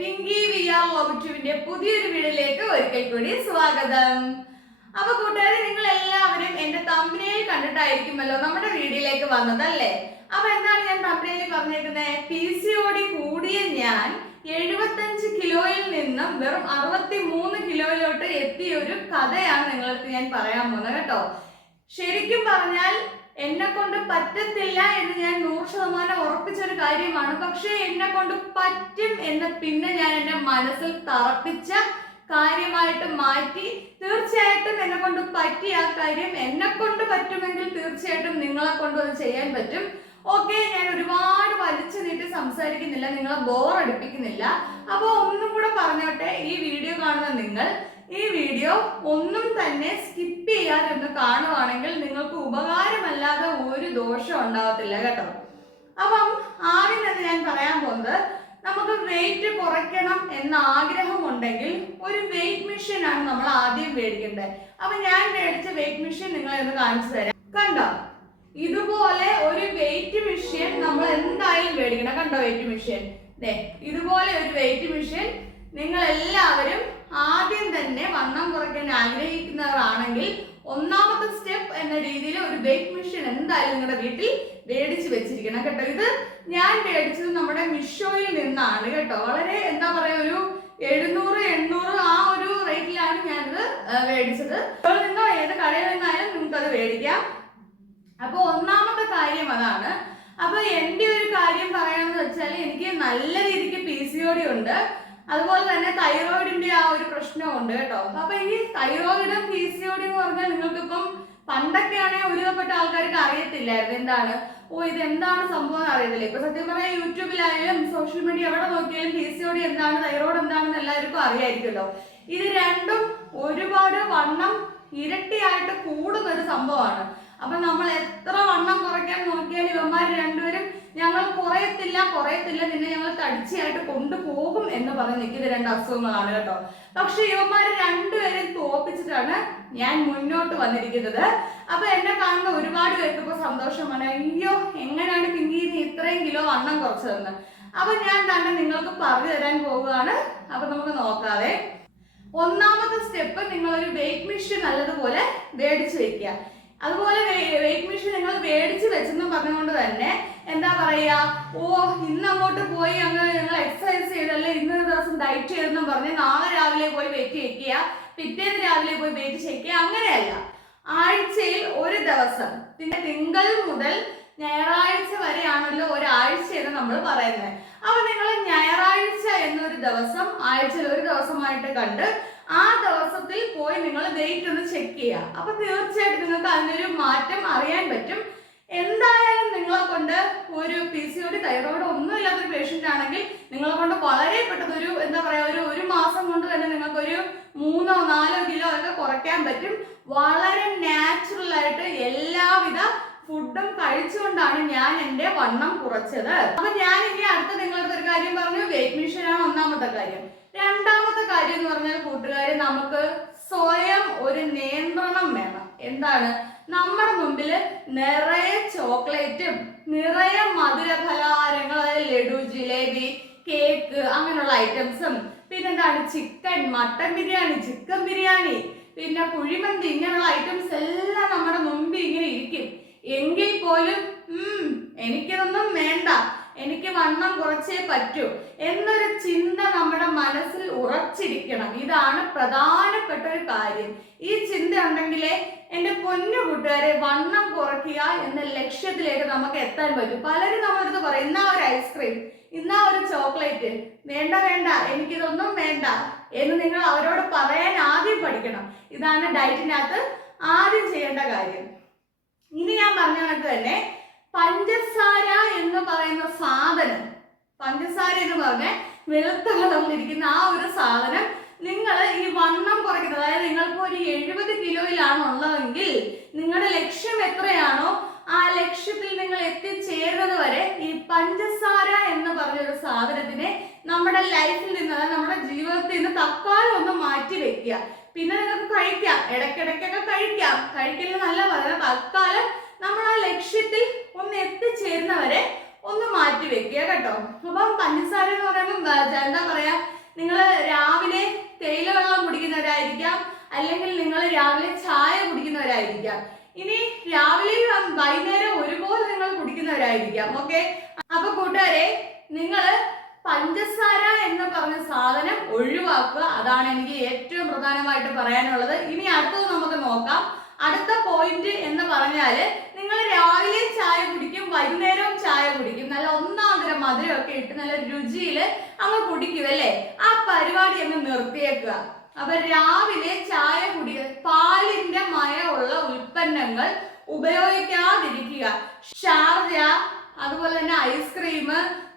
Pinky V R love പുതിയൊരു വീഡിയോയിലേക്ക് ഒരിക്കൽ കൂടി സ്വാഗതം. അപ്പൊ കൂട്ടുകാരെ നിങ്ങൾ എല്ലാവരും എന്റെ തമ്പനയിൽ കണ്ടിട്ടായിരിക്കുമല്ലോ നമ്മുടെ വീഡിയോയിലേക്ക് വന്നതല്ലേ? അപ്പൊ എന്താണ് ഞാൻ തമ്പനയിൽ പറഞ്ഞേക്കുന്നത് പി സി ഓടി കൂടിയ ഞാൻ എഴുപത്തഞ്ച് കിലോയിൽ നിന്നും വെറും അറുപത്തി മൂന്ന് കിലോയിലോട്ട് എത്തിയ ഒരു കഥയാണ് നിങ്ങൾക്ക് ഞാൻ പറയാൻ പോകുന്നത് കേട്ടോ. ശരിക്കും പറഞ്ഞാൽ എന്നെ കൊണ്ട് പറ്റത്തില്ല എന്ന് ഞാൻ നൂറ് ശതമാനം ഉറപ്പിച്ചൊരു കാര്യമാണ്. പക്ഷേ എന്നെ കൊണ്ട് പറ്റും എന്ന് പിന്നെ ഞാൻ എന്റെ മനസ്സിൽ തറപ്പിച്ച കാര്യമായിട്ട് മാറ്റി തീർച്ചയായിട്ടും എന്നെ കൊണ്ട് പറ്റിയ ആ കാര്യം എന്നെ കൊണ്ട് പറ്റുമെങ്കിൽ തീർച്ചയായിട്ടും നിങ്ങളെ കൊണ്ട് അത് ചെയ്യാൻ പറ്റും. ഓക്കെ ഞാൻ ഒരുപാട് വലിച്ചു നീട്ടി സംസാരിക്കുന്നില്ല നിങ്ങളെ ബോർ അടുപ്പിക്കുന്നില്ല. അപ്പോൾ ഒന്നും കൂടെ പറഞ്ഞോട്ടെ ഈ വീഡിയോ കാണുന്ന നിങ്ങൾ ഈ വീഡിയോ ഒന്നും തന്നെ സ്കിപ്പ് ചെയ്യാതെ ഒന്ന് കാണുവാണെങ്കിൽ നിങ്ങൾക്ക് ഉപകാരമല്ലാതെ ഒരു ദോഷം ഉണ്ടാവത്തില്ല കേട്ടോ. അപ്പം ആദ്യം തന്നെ ഞാൻ പറയാൻ പോകുന്നത് നമുക്ക് വെയിറ്റ് കുറയ്ക്കണം എന്ന ആഗ്രഹം ഉണ്ടെങ്കിൽ ഒരു വെയിറ്റ് മെഷീൻ ആണ് നമ്മൾ ആദ്യം മേടിക്കേണ്ടത്. അപ്പൊ ഞാൻ മേടിച്ച വെയിറ്റ് മെഷീൻ നിങ്ങൾ ഒന്ന് കാണിച്ചു തരാം. കണ്ടോ? ഇതുപോലെ ഒരു വെയിറ്റ് മെഷീൻ നമ്മൾ എന്തായാലും മേടിക്കണം. കണ്ടോ വെയിറ്റ് മെഷീൻ ഇതുപോലെ ഒരു വെയിറ്റ് മെഷീൻ നിങ്ങൾ എല്ലാവരും ആദ്യം തന്നെ വണ്ണം കുറയ്ക്കാൻ ആഗ്രഹിക്കുന്നവരാണെങ്കിൽ ഒന്നാമത്തെ സ്റ്റെപ്പ് എന്ന രീതിയിൽ ഒരു വെയിറ്റ് മെഷീൻ എന്തായാലും നിങ്ങളുടെ വീട്ടിൽ മേടിച്ച് വെച്ചിരിക്കണം കേട്ടോ. ഇത് ഞാൻ മേടിച്ചത് നമ്മുടെ മിഷോയിൽ നിന്നാണ് കേട്ടോ. വളരെ എന്താ പറയാ ഒരു എഴുന്നൂറ് എണ്ണൂറ് ആ ഒരു റേറ്റിലാണ് ഞാനിത് മേടിച്ചത്. ഇപ്പോൾ നിന്നോ ഏത് കടയിൽ നിന്നായാലും നിങ്ങൾക്ക് അത് മേടിക്കാം. അപ്പോൾ ഒന്നാമത്തെ കാര്യം അതാണ്. അപ്പോൾ എന്റെ ഒരു കാര്യം പറയാന്ന് വെച്ചാൽ എനിക്ക് നല്ല രീതിക്ക് പി സി ഒ ഡി ഉണ്ട്. അതുപോലെ തന്നെ തൈറോയിഡിന്റെ ആ ഒരു പ്രശ്നമുണ്ട് കേട്ടോ. അപ്പൊ ഈ തൈറോയിഡും പി സി ഒഡി എന്ന് പറഞ്ഞാൽ നിങ്ങൾക്കിപ്പം പണ്ടൊക്കെ ആണെങ്കിൽ ഒരുവിധപ്പെട്ട ആൾക്കാർക്ക് അറിയത്തില്ലായിരുന്നു. എന്താണ്? ഓ ഇത് എന്താണ് സംഭവം എന്ന് അറിയത്തില്ല. ഇപ്പൊ സത്യം പറഞ്ഞാൽ യൂട്യൂബിലായാലും സോഷ്യൽ മീഡിയ എവിടെ നോക്കിയാലും പി സി ഒഡി എന്താണ് തൈറോയിഡ് എന്താണെന്ന് എല്ലാവർക്കും അറിയായിരിക്കുമല്ലോ. ഇത് രണ്ടും ഒരുപാട് വണ്ണം ഇരട്ടിയായിട്ട് കൂടുന്ന ഒരു സംഭവമാണ്. അപ്പൊ നമ്മൾ എത്ര വണ്ണം കുറയ്ക്കാൻ നോക്കിയാൽ ഇവന്മാർ രണ്ടുപേരും ഞങ്ങൾ കുറയത്തില്ല കുറയത്തില്ല നിന്നെ ഞങ്ങൾ തടിച്ചയായിട്ട് കൊണ്ടുപോകും. എന്ന് പറഞ്ഞ് നിൽക്കുന്ന രണ്ട് അസുഖങ്ങളാണ് കേട്ടോ. പക്ഷെ ഇവന്മാർ രണ്ടുപേരും തോപ്പിച്ചിട്ടാണ് ഞാൻ മുന്നോട്ട് വന്നിരിക്കുന്നത്. അപ്പൊ എന്നെ കാണുന്ന ഒരുപാട് പേർക്ക് ഇപ്പൊ സന്തോഷമാണ്. അയ്യോ എങ്ങനെയാണ് പിങ്കി ഇത്രയും കിലോ വണ്ണം കുറച്ചതെന്ന്? അപ്പൊ ഞാൻ തന്നെ നിങ്ങൾക്ക് പറഞ്ഞു തരാൻ പോവുകയാണ്. അപ്പൊ നമുക്ക് നോക്കാതെ ഒന്നാമത്തെ സ്റ്റെപ്പ് നിങ്ങൾ ഒരു വെയിറ്റ് മെഷീൻ നല്ലതുപോലെ മേടിച്ചു വെക്കുക. അതുപോലെ വെയിറ്റ് മെഷീൻ നിങ്ങൾ മേടിച്ച് വെച്ചെന്ന് പറഞ്ഞുകൊണ്ട് തന്നെ എന്താ പറയാ ഓ ഇന്ന് അങ്ങോട്ട് പോയി അങ്ങ് ഞങ്ങൾ എക്സസൈസ് ചെയ്തല്ലേ ഇന്ന് ദിവസം ഡയറ്റ് ചെയ്തെന്നും പറഞ്ഞ് നാളെ രാവിലെ പോയി വെയിറ്റ് ചെയ്യിക്കുക പിറ്റേന്ന് രാവിലെ പോയി വെയിറ്റ് ചെയ്യിക്കുക അങ്ങനെയല്ല. ആഴ്ചയിൽ ഒരു ദിവസം പിന്നെ തിങ്കൾ മുതൽ ഞായറാഴ്ച വരെയാണല്ലോ ഒരാഴ്ച എന്ന് നമ്മൾ പറയുന്നത്. അപ്പൊ നിങ്ങൾ ഞായറാഴ്ച എന്നൊരു ദിവസം ആഴ്ചയിൽ ഒരു ദിവസമായിട്ട് കണ്ട് ആ ദിവസത്തിൽ പോയി നിങ്ങൾ ഡേറ്റ് ഒന്ന് ചെക്ക് ചെയ്യുക അപ്പൊ തീർച്ചയായിട്ടും നിങ്ങൾക്ക് അതിനൊരു മാറ്റം അറിയാൻ പറ്റും. എന്തായാലും നിങ്ങളെ കൊണ്ട് ഒരു P C O D thyroid ഒന്നും ഇല്ലാത്തൊരു പേഷ്യന്റ് ആണെങ്കിൽ നിങ്ങളെ കൊണ്ട് വളരെ പെട്ടെന്ന് ഒരു എന്താ പറയാ ഒരു ഒരു മാസം കൊണ്ട് തന്നെ നിങ്ങൾക്ക് ഒരു മൂന്നോ നാലോ കിലോ ഒക്കെ കുറയ്ക്കാൻ പറ്റും. വളരെ നാച്ചുറൽ ആയിട്ട് എല്ലാവിധ ഫുഡും കഴിച്ചുകൊണ്ടാണ് ഞാൻ എന്റെ വണ്ണം കുറച്ചത്. അപ്പൊ ഞാൻ ഇനി അടുത്ത നിങ്ങളുടെ ഒരു കാര്യം പറഞ്ഞു. വെയിറ്റ് മെഷീൻ ആണ് ഒന്നാമത്തെ കാര്യം. രണ്ടാമത്തെ കാര്യം എന്ന് പറഞ്ഞാൽ കൂട്ടുകാർ നമുക്ക് സ്വയം ഒരു നിയന്ത്രണം വേണം. എന്താണ്? നമ്മുടെ മുമ്പിൽ നിറയെ ചോക്ലേറ്റും നിറയെ മധുര പലഹാരങ്ങൾ അതായത് ലഡു ജിലേബി കേക്ക് അങ്ങനെയുള്ള ഐറ്റംസും പിന്നെന്താണ്? Chicken mutton biryani chicken biryani. പിന്നെ കുഴിമന്തി ഇങ്ങനെയുള്ള ഐറ്റംസ് എല്ലാം നമ്മുടെ മുമ്പിൽ ഇങ്ങനെ ഇരിക്കും. എങ്കിൽ പോലും എനിക്കതൊന്നും വേണ്ട. എനിക്ക് വണ്ണം കുറച്ചേ പറ്റൂ. എന്നൊരു ചിന്ത നമ്മുടെ മനസ്സിൽ ഉറച്ചിരിക്കണം. ഇതാണ് പ്രധാനപ്പെട്ട ഒരു കാര്യം. ഈ ചിന്ത ഉണ്ടെങ്കിലേ എന്റെ പൊന്നു കൂട്ടുകാരെ വണ്ണം കുറയ്ക്കുക എന്ന ലക്ഷ്യത്തിലേക്ക് നമുക്ക് എത്താൻ പറ്റും. പലരും നമ്മളടുത്ത് പറയും ഇന്നാ ഒരു ഐസ്ക്രീം ഇന്നാ ഒരു ചോക്ലേറ്റ്. വേണ്ട വേണ്ട എനിക്കിതൊന്നും വേണ്ട. എന്ന് നിങ്ങൾ അവരോട് പറയാൻ ആദ്യം പഠിക്കണം. ഇതാണ് ഡയറ്റിനകത്ത് ആദ്യം ചെയ്യേണ്ട കാര്യം. ഇനി ഞാൻ പറഞ്ഞ കണക്ക് തന്നെ പഞ്ചസാര എന്ന് പറയുന്ന സാധനം. പഞ്ചസാര എന്ന് പറഞ്ഞ വെളുത്ത കളറിലിരിക്കുന്ന ആ ഒരു സാധനം നിങ്ങൾ ഈ വണ്ണം കുറയ്ക്കുന്നത് അതായത് നിങ്ങൾക്ക് ഒരു എഴുപത് കിലോയിലാണ് ഉള്ളതെങ്കിൽ നിങ്ങളുടെ ലക്ഷ്യം എത്രയാണോ ആ ലക്ഷ്യത്തിൽ നിങ്ങൾ എത്തിച്ചേരുന്നത് വരെ ഈ പഞ്ചസാര എന്ന് പറഞ്ഞ ഒരു സാധനത്തിനെ നമ്മുടെ ലൈഫിൽ നിന്ന് നമ്മുടെ ജീവിതത്തിൽ നിന്ന് തക്കാലം ഒന്ന് മാറ്റി വെക്കുക പിന്നെ നിങ്ങൾക്ക് കഴിക്കാം. ഇടയ്ക്കിടയ്ക്കൊക്കെ കഴിക്കാം. കഴിക്കൽ നല്ല പറയുന്നത് തൽക്കാലം നമ്മൾ ആ ലക്ഷ്യത്തിൽ ഒന്ന് എത്തിച്ചേരുന്നവരെ ഒന്ന് മാറ്റി വെക്കുക കേട്ടോ. അപ്പം പഞ്ചസാര എന്ന് പറയുമ്പോൾ എന്താ പറയാ? നിങ്ങൾ രാവിലെ തേയില വെള്ളം കുടിക്കുന്നവരായിരിക്കാം. അല്ലെങ്കിൽ നിങ്ങൾ രാവിലെ ചായ കുടിക്കുന്നവരായിരിക്കാം. ഇനി രാവിലെയും വൈകുന്നേരം ഒരുപോലെ നിങ്ങൾ കുടിക്കുന്നവരായിരിക്കാം. ഓക്കെ? അപ്പൊ കൂട്ടുകാരെ നിങ്ങൾ പഞ്ചസാര എന്ന് പറഞ്ഞ സാധനം ഒഴിവാക്കുക. അതാണ് എനിക്ക് ഏറ്റവും പ്രധാനമായിട്ട് പറയാനുള്ളത്. ഇനി അടുത്തത് നമുക്ക് നോക്കാം. അടുത്ത പോയിന്റ് എന്ന് പറഞ്ഞാൽ നിങ്ങൾ രാവിലെ ചായ കുടിക്കും വൈകുന്നേരവും ചായ കുടിക്കും. നല്ല ഒന്നാം തരം മധുരമൊക്കെ ഇട്ട് നല്ല രുചിയിൽ അങ്ങ് കുടിക്കും അല്ലേ ആ പരിപാടി അങ്ങ് നിർത്തിയേക്കുക. അപ്പൊ രാവിലെ ചായ കുടി പാലിന്റെ മയമുള്ള ഉൽപ്പന്നങ്ങൾ ഉപയോഗിക്കാതിരിക്കുക. ഷാർജ അതുപോലെ തന്നെ ഐസ്ക്രീം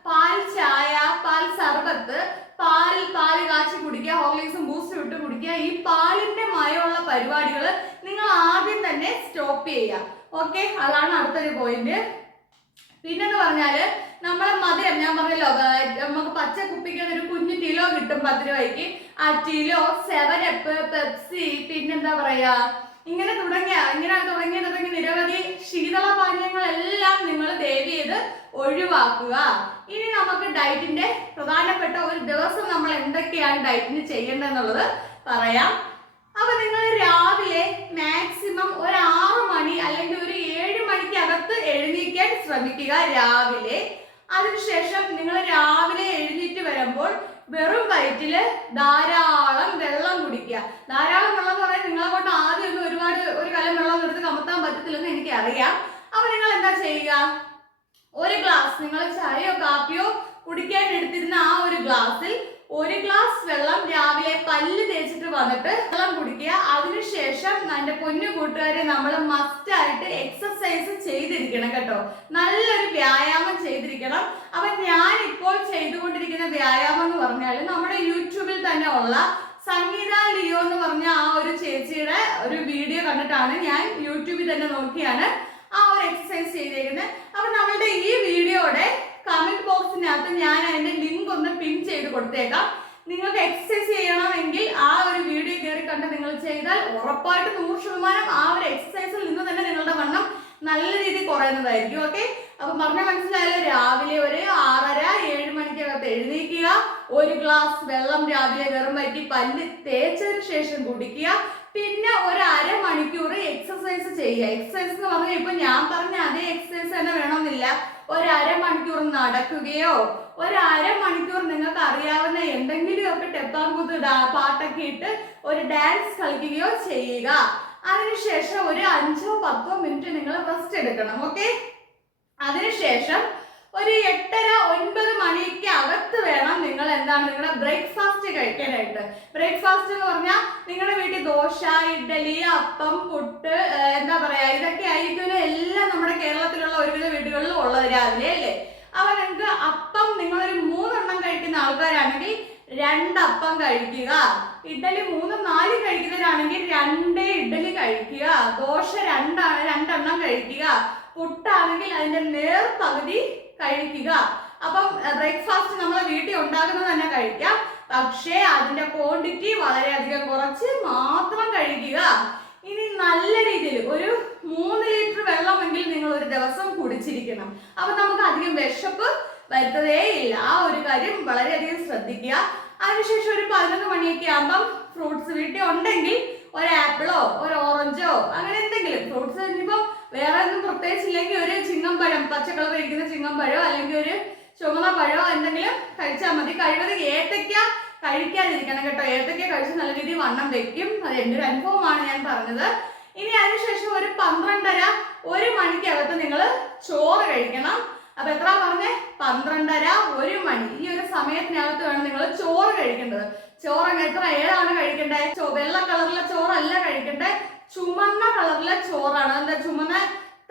പാൽ ചായ പാൽ സർബത്ത് പാലിൽ പാൽ കാച്ചി കുടിക്കുക ഹോർലിക്സും ബൂസ്റ്റും ഇട്ട് കുടിക്കുക ഈ പാലിന്റെ മയമുള്ള പരിപാടികൾ നിങ്ങൾ ആദ്യം തന്നെ സ്റ്റോപ്പ് ചെയ്യുക. ഓക്കെ അതാണ് അടുത്തൊരു പോയിന്റ് പിന്നെന്ന് പറഞ്ഞാൽ നമ്മളെ മധുരം ഞാൻ പറഞ്ഞല്ലോ നമുക്ക് പച്ച കുപ്പിക്ക് ഒരു കുഞ്ഞു ടിലോ കിട്ടും പത്ത് രൂപയ്ക്ക്. ആ ടിലോ സെവൻ എപ്പ് പെപ്സി പിന്നെന്താ പറയാ? ഇങ്ങനെ തുടങ്ങിയ ഇങ്ങനെ തുടങ്ങിയ തുടങ്ങിയ നിരവധി ശീതള പാനീയങ്ങളെല്ലാം നിങ്ങൾ ദയവ് ചെയ്ത് ഒഴിവാക്കുക. ഇനി നമുക്ക് ഡയറ്റിന്റെ പ്രധാനപ്പെട്ട ഒരു ദിവസം നമ്മൾ എന്തൊക്കെയാണ് ഡയറ്റിന് ചെയ്യേണ്ടതെന്നുള്ളത് പറയാം. അപ്പൊ നിങ്ങൾ രാവിലെ മാക്സിമം ഒരു ആറു മണി അല്ലെങ്കിൽ ഒരു ഏഴ് മണിക്കകത്ത് എഴുന്നേക്കാൻ ശ്രമിക്കുക രാവിലെ. അതിനുശേഷം നിങ്ങൾ രാവിലെ എഴുന്നേറ്റ് വരുമ്പോൾ വെറും വയറ്റിൽ ധാരാളം വെള്ളം കുടിക്കുക. ധാരാളം വെള്ളം എന്ന് പറയാൻ നിങ്ങളെ കൊണ്ട് ആദ്യം ഒന്നും ഒരുപാട് ഒരു കലം വെള്ളം എടുത്ത് കമത്താൻ പറ്റത്തില്ലെന്ന് എനിക്കറിയാം. അപ്പൊ നിങ്ങൾ എന്താ ചെയ്യുക? ഒരു ഗ്ലാസ് നിങ്ങൾ ചായയോ കാപ്പിയോ കുടിക്കാൻ എടുത്തിരുന്ന ആ ഒരു ഗ്ലാസ്സിൽ ഒരു ഗ്ലാസ് വെള്ളം രാവിലെ പല്ല് തേച്ചിട്ട് വന്നിട്ട് വെള്ളം കുടിക്കുക. അതിനുശേഷം എന്റെ പൊന്നു കൂട്ടുകാരെ നമ്മൾ മസ്റ്റ് ആയിട്ട് എക്സസൈസ് ചെയ്തിരിക്കണം കേട്ടോ. നല്ലൊരു വ്യായാമം ചെയ്തിരിക്കണം. അപ്പൊ ഞാൻ ഇപ്പോൾ ചെയ്തുകൊണ്ടിരിക്കുന്ന വ്യായാമം എന്ന് പറഞ്ഞാൽ നമ്മുടെ യൂട്യൂബിൽ തന്നെ ഉള്ള സംഗീത ലിയോ എന്ന് പറഞ്ഞ ആ ഒരു ചേച്ചിയുടെ ഒരു വീഡിയോ കണ്ടിട്ടാണ് ഞാൻ യൂട്യൂബിൽ തന്നെ നോക്കിയാണ് ആ ഒരു എക്സസൈസ് ചെയ്തിരിക്കുന്നത് അപ്പൊ നമ്മളുടെ ഈ വീഡിയോയുടെ കമന്റ് ബോക്സിനകത്ത് ഞാൻ അതിന്റെ ലിങ്ക് ഒന്ന് പിൻ ചെയ്ത് കൊടുത്തേക്കാം നിങ്ങൾക്ക് എക്സസൈസ് ചെയ്യണമെങ്കിൽ ആ ഒരു വീഡിയോ കയറി കണ്ട് നിങ്ങൾ ചെയ്താൽ ഉറപ്പായിട്ട് നൂറ് ശതമാനം ആ ഒരു എക്സസൈസിൽ നിന്ന് തന്നെ നിങ്ങളുടെ വണ്ണം നല്ല രീതിയിൽ കുറയുന്നതായിരിക്കും ഓക്കെ അപ്പൊ പറഞ്ഞ മനസ്സിലായാലും രാവിലെ ഒരു ആറര ഏഴ് മണിക്കകത്ത് എഴുന്നേൽക്കുക ഒരു ഗ്ലാസ് വെള്ളം രാവിലെ വെറും വയറ്റി പല്ല് തേച്ചതിന് ശേഷം കുടിക്കുക പിന്നെ ഒരു അരമണിക്കൂർ എക്സസൈസ് ചെയ്യുക. എക്സസൈസ് എന്ന് പറഞ്ഞാൽ ഇപ്പൊ ഞാൻ പറഞ്ഞ അതേ എക്സസൈസ് തന്നെ വേണമെന്നില്ല. ഒരു അരമണിക്കൂർ നടക്കുകയോ ഒരു അരമണിക്കൂർ നിങ്ങൾക്ക് അറിയാവുന്ന എന്തെങ്കിലും ഒക്കെ ടെപ്പാങ്കുത്ത് പാട്ടൊക്കെ ഇട്ട് ഒരു ഡാൻസ് കളിക്കുകയോ ചെയ്യുക. അതിനുശേഷം ഒരു അഞ്ചോ പത്തോ മിനിറ്റ് നിങ്ങൾ റെസ്റ്റ് എടുക്കണം ഓക്കെ അതിനുശേഷം ഒരു എട്ടര ഒൻപത് മണിക്ക് അകത്ത് വേണം നിങ്ങൾ എന്താണ് നിങ്ങളുടെ ബ്രേക്ക്ഫാസ്റ്റ് കഴിക്കാനായിട്ട്. ബ്രേക്ക്ഫാസ്റ്റ് എന്ന് പറഞ്ഞാൽ നിങ്ങളുടെ വീട്ടിൽ ദോശ ഇഡ്ഡലി അപ്പം പുട്ട് എന്താ പറയാ ഇതൊക്കെ ആയിരിക്കും എല്ലാം നമ്മുടെ കേരളത്തിലുള്ള ഒരുവിധ വീടുകളിലും ഉള്ളത് രാവിലെ അല്ലേ? അപ്പൊ നിങ്ങൾക്ക് അപ്പം നിങ്ങളൊരു മൂന്നെണ്ണം കഴിക്കുന്ന ആൾക്കാരാണെങ്കിൽ രണ്ടപ്പം കഴിക്കുക. ഇഡ്ഡലി മൂന്നും നാല് കഴിക്കുന്നവരാണെങ്കിൽ രണ്ട് ഇഡ്ഡലി കഴിക്കുക. ദോശ രണ്ടാണ് രണ്ടെണ്ണം കഴിക്കുക. പുട്ടാണെങ്കിൽ അതിന്റെ നേർ പകുതി കഴിക്കുക. അപ്പം ബ്രേക്ക്ഫാസ്റ്റ് നമ്മൾ വീട്ടിൽ ഉണ്ടാക്കുന്നത് തന്നെ കഴിക്കാം. പക്ഷേ അതിന്റെ ക്വാണ്ടിറ്റി വളരെയധികം കുറച്ച് മാത്രം കഴിക്കുക. ഇനി നല്ല രീതിയിൽ ഒരു മൂന്ന് ലിറ്റർ വെള്ളമെങ്കിൽ നിങ്ങൾ ഒരു ദിവസം കുടിച്ചിരിക്കണം. അപ്പൊ നമുക്ക് അധികം വിശപ്പ് വരുത്തതേ ഇല്ല. ആ ഒരു കാര്യം വളരെയധികം ശ്രദ്ധിക്കുക. അതിനുശേഷം ഒരു പതിനൊന്ന് മണിയൊക്കെ ആകുമ്പം ഫ്രൂട്ട്സ് വീട്ടിൽ ഉണ്ടെങ്കിൽ ഒരു ആപ്പിളോ ഒരു ഓറഞ്ചോ അങ്ങനെ എന്തെങ്കിലും ഫ്രൂട്ട്സ് ഇനിയിപ്പം വേറെ ഒന്നും പ്രത്യേകിച്ചില്ലെങ്കിൽ ഒരു ചിങ്ങമ്പഴം പച്ച കളർ ഇരിക്കുന്ന ചിങ്ങമ്പഴോ അല്ലെങ്കിൽ ഒരു ചുമന്ന പഴോ എന്തെങ്കിലും കഴിച്ചാൽ മതി. കഴിവത് ഏത്തയ്ക്ക കഴിക്കാതിരിക്കണം കേട്ടോ. ഏത്തയ്ക്ക കഴിച്ച് നല്ല രീതിയിൽ വണ്ണം വെക്കും. അത് എന്റെ ഒരു അനുഭവമാണ് ഞാൻ പറഞ്ഞത്. ഇനി അതിനുശേഷം ഒരു പന്ത്രണ്ടര ഒരു മണിക്കകത്ത് നിങ്ങൾ ചോറ് കഴിക്കണം. അപ്പൊ എത്ര പറഞ്ഞേ? പന്ത്രണ്ടര ഒരു മണി. ഈ ഒരു സമയത്തിനകത്ത് വേണം നിങ്ങൾ ചോറ് കഴിക്കേണ്ടത്. ചോറ് എത്ര ഏതാണ് കഴിക്കേണ്ടത്? വെള്ള കളറിലെ ചോറല്ല കഴിക്കേണ്ടത്. ചുമന്ന കളറിലെ ചോറാണ്. എന്താ ചുമന്ന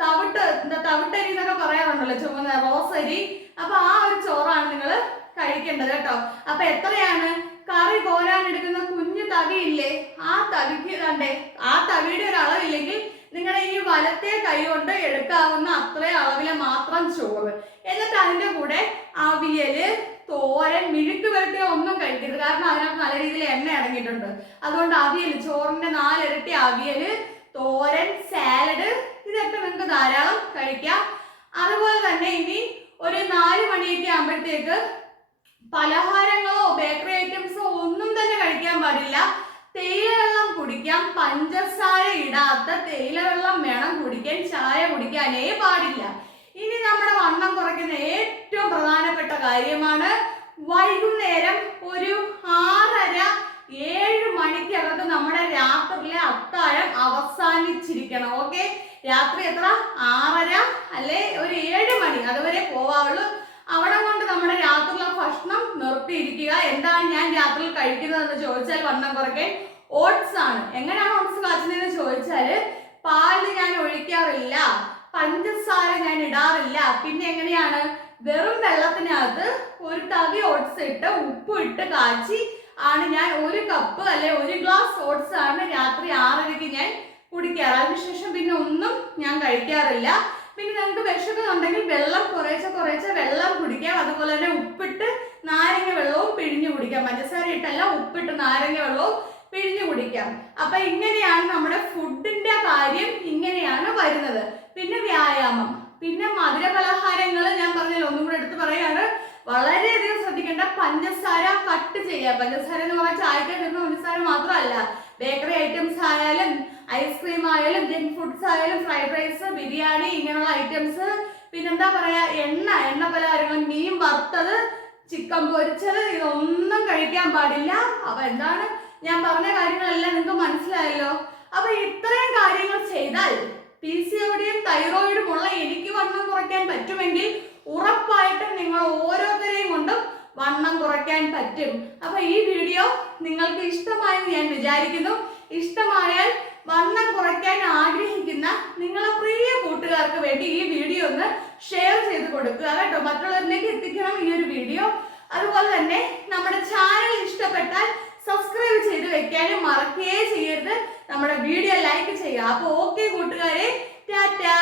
തവിട്ട് എന്താ തവിട്ടരി എന്നൊക്കെ പറയാറുണ്ടല്ലോ ചുമന്ന റോസരി അപ്പൊ ആ ഒരു ചോറാണ് നിങ്ങൾ കഴിക്കേണ്ടത് കേട്ടോ. അപ്പൊ എത്രയാണ്? കറി കോരാൻ എടുക്കുന്ന കുഞ്ഞു തവിയില്ലേ? ആ തവിക്ക് കണ്ടേ ആ തവിയുടെ ഒരു അളവില്ലെങ്കിൽ നിങ്ങളുടെ ഈ വലത്തെ കൈ കൊണ്ട് എടുക്കാവുന്ന അത്രയും അളവിലെ മാത്രം ചോറ്. എന്നിട്ട് അതിന്റെ കൂടെ അവിയൽ തോരൻ മിഴുക്ക് വരട്ടിയ ഒന്നും കഴിക്കരുത്. കാരണം അതിനകത്ത് നല്ല രീതിയിൽ എണ്ണ അടങ്ങിയിട്ടുണ്ട് അതുകൊണ്ട് അവിയൽ ചോറിന്റെ നാലിരട്ടി അവിയൽ തോരൻ സാലഡ് ഇതൊക്കെ നിങ്ങൾക്ക് ധാരാളം കഴിക്കാം. അതുപോലെ തന്നെ ഇനി ഒരു നാല് മണിയൊക്കെ ആകുമ്പോഴത്തേക്ക് പലഹാരങ്ങളോ ബേക്കറി ഐറ്റംസോ ഒന്നും തന്നെ കഴിക്കാൻ പാടില്ല. തേയില വെള്ളം കുടിക്കാം. പഞ്ചസാര ഇടാത്ത തേയില വെള്ളം വേണം കുടിക്കാൻ. ചായ കുടിക്കാനേ പാടില്ല. ഇനി നമ്മുടെ വണ്ണം കുറയ്ക്കുന്ന ഏറ്റവും പ്രധാനപ്പെട്ട കാര്യമാണ് വൈകുന്നേരം ഒരു ആറര ഏഴ് മണിക്കകത്ത് നമ്മുടെ രാത്രിയിലെ അത്താഴം അവസാനിച്ചിരിക്കണം ഓക്കെ രാത്രി എത്ര? ആറര അല്ലെ? ഒരു ഏഴ് മണി അതുവരെ പോവാവുള്ളൂ. അവിടെ കൊണ്ട് നമ്മുടെ രാത്രിയിലെ ഭക്ഷണം നിർത്തിയിരിക്കുക. എന്താണ് ഞാൻ രാത്രി കഴിക്കുന്നത് എന്ന് ചോദിച്ചാൽ വണ്ണം കുറയ്ക്കാൻ ഓട്സ് ആണ്. എങ്ങനെയാണ് ഓട്സ് കാച്ചുന്നതെന്ന് ചോദിച്ചാൽ പാൽ ഞാൻ ഒഴിക്കാറില്ല പഞ്ചസാര ഞാൻ ഇടാറില്ല. പിന്നെ എങ്ങനെയാണ്? വെറും വെള്ളത്തിനകത്ത് ഒരു തവി ഓട്സ് ഇട്ട് ഉപ്പ് ഇട്ട് കാച്ചി ആണ്. ഞാൻ ഒരു കപ്പ് അല്ലെ ഒരു ഗ്ലാസ് ഓട്സ് ആണ് രാത്രി ആറരയ്ക്ക് ഞാൻ കുടിക്കാറ്. അതിനുശേഷം പിന്നെ ഒന്നും ഞാൻ കഴിക്കാറില്ല. പിന്നെ നിങ്ങൾക്ക് വിശക്കുന്നുണ്ടെങ്കിൽ വെള്ളം കുറേശ്ശെ കുറേശ്ശെ വെള്ളം കുടിക്കാം. അതുപോലെ തന്നെ ഉപ്പിട്ട് നാരങ്ങ വെള്ളവും പിഴിഞ്ഞു കുടിക്കാം. പഞ്ചസാര ഇട്ടല്ല ഉപ്പിട്ട് നാരങ്ങ വെള്ളവും പിഴിഞ്ഞു കുടിക്കാം. അപ്പൊ ഇങ്ങനെയാണ് നമ്മുടെ ഫുഡിന്റെ കാര്യം ഇങ്ങനെയാണ് വരുന്നത്. പിന്നെ വ്യായാമം. പിന്നെ മധുര പലഹാരങ്ങൾ ഞാൻ പറഞ്ഞല്ലോ ഒന്നും കൂടെ എടുത്ത് പറയാണ്. വളരെയധികം ശ്രദ്ധിക്കേണ്ട പഞ്ചസാര കട്ട് ചെയ്യുക. പഞ്ചസാര എന്ന് പറഞ്ഞാൽ ചായക്ക് ഇടുന്ന പഞ്ചസാര മാത്രമല്ല. ബേക്കറി ഐറ്റംസ് ആയാലും ഐസ്ക്രീം ആയാലും ജങ്ക് ഫുഡ്സ് ആയാലും ഫ്രൈഡ് റൈസ് ബിരിയാണി ഇങ്ങനെയുള്ള ഐറ്റംസ് പിന്നെന്താ പറയാ? എണ്ണ. എണ്ണ പലഹാരങ്ങൾ മീൻ വറുത്തത് ചിക്കൻ പൊരിച്ചത് ഇതൊന്നും കഴിക്കാൻ പാടില്ല. അപ്പൊ എന്താണ് ഞാൻ പറഞ്ഞ കാര്യങ്ങളെല്ലാം നിങ്ങൾക്ക് മനസ്സിലായല്ലോ? അപ്പൊ ഇത്രയും കാര്യങ്ങൾ ചെയ്താൽ പി സി ഒടിയും തൈറോയിഡും ഉള്ള എനിക്ക് വണ്ണം കുറയ്ക്കാൻ പറ്റുമെങ്കിൽ ഉറപ്പായിട്ടും നിങ്ങൾ ഓരോരുത്തരെയും കൊണ്ടും വണ്ണം കുറയ്ക്കാൻ പറ്റും. അപ്പൊ ഈ വീഡിയോ നിങ്ങൾക്ക് ഇഷ്ടമായെന്ന് ഞാൻ വിചാരിക്കുന്നു. ഇഷ്ടമായാൽ വണ്ണം കുറയ്ക്കാൻ ആഗ്രഹിക്കുന്ന നിങ്ങളെ പ്രിയ കൂട്ടുകാർക്ക് വേണ്ടി ഈ വീഡിയോ ഒന്ന് ഷെയർ ചെയ്ത് കൊടുക്കുക കേട്ടോ. മറ്റുള്ളവരിലേക്ക് എത്തിക്കണം ഈ ഒരു വീഡിയോ. അതുപോലെ തന്നെ നമ്മുടെ ചാനൽ ഇഷ്ടപ്പെട്ടാൽ സബ്സ്ക്രൈബ് ചെയ്ത് വെക്കാനും മറക്കുകയേ ചെയ്യരുത്. നമ്മുടെ വീഡിയോ ലൈക്ക് ചെയ്യുക. അപ്പോൾ ഓക്കെ കൂട്ടുകാരെ ടാറ്റാ!